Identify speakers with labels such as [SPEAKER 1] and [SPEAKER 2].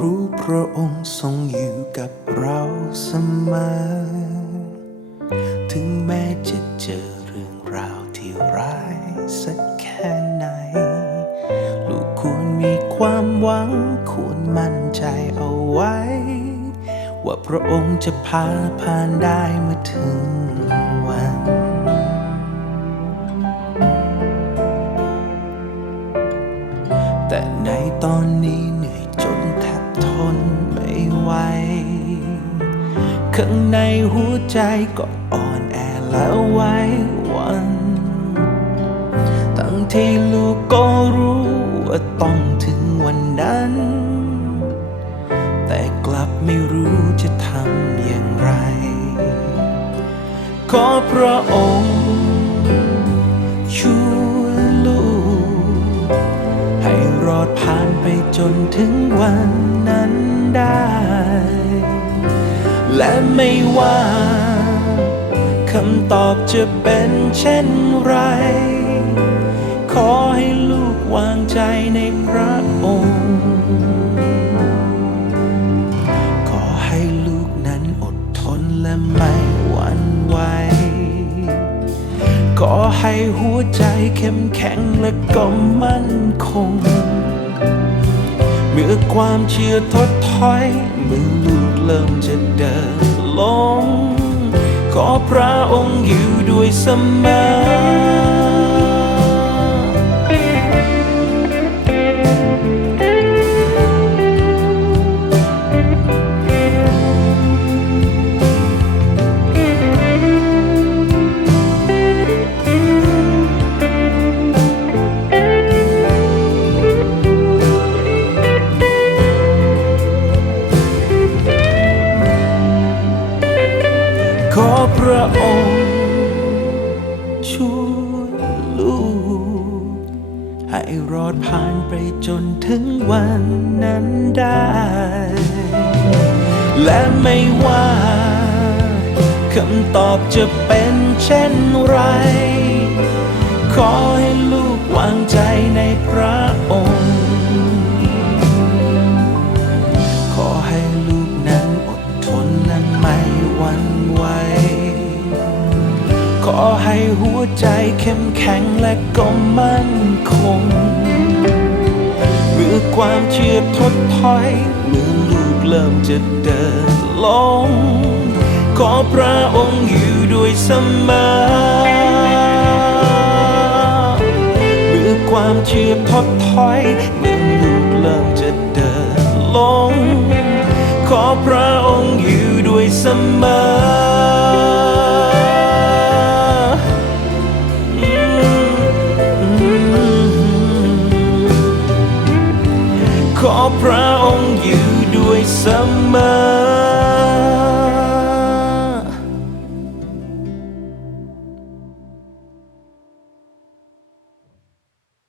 [SPEAKER 1] รู้พระองค์ทรงอยู่กับเราเสมอ ถึงแม้จะเจอเรื่องราวที่ร้ายสักแค่ไหน ลูกควรมีความหวังควรมั่นใจเอาไว้ ว่าพระองค์จะพาผ่านได้เมื่อถึงวันแต่ในตอนนี้ ทนไม่ไหวข้างในหัวใจก็อ่อนแอแล้วไว้วันทั้งที่ลูกก็รู้ว่าต้องถึงวันนั้น แต่กลับไม่รู้จะทำอย่างไร ขอพระองค์ จนถึงวันนั้นได้ และไม่ว่าคำตอบจะเป็นเช่นไร ขอให้ลูกวางใจในพระองค์ ขอให้ลูกนั้นอดทนและไม่หวั่นไหว ขอให้หัวใจเข้มแข็งและก็มั่นคง มื่อความเชื่อทดถอย เมื่อลูกเริ่มจะเดินลง ขอพระองค์อยู่ด้วยเสมอ ระองค์ช่วยลูก ให้รอดผ่านไปจนถึงวันนั้นได้ และไม่ว่าคำตอบจะเป็นเช่นไร ขอให้ลูกวางใจในพระองค์ ขอให้ลูกนั้นอดทนและไม่หวั่นไหว ให้หัวใจเข้มแข็งและก็มั่นคง เมื่อความเชื่อทดถอย เมื่อลูกเริ่มจะเดินลง ขอพระองค์อยู่ด้วยเสมอ เมื่อความเชื่อทดถอย เมื่อลูกเริ่มจะเดินลง ขอพระ ขอพระองค์อยู่ด้วยเสมอ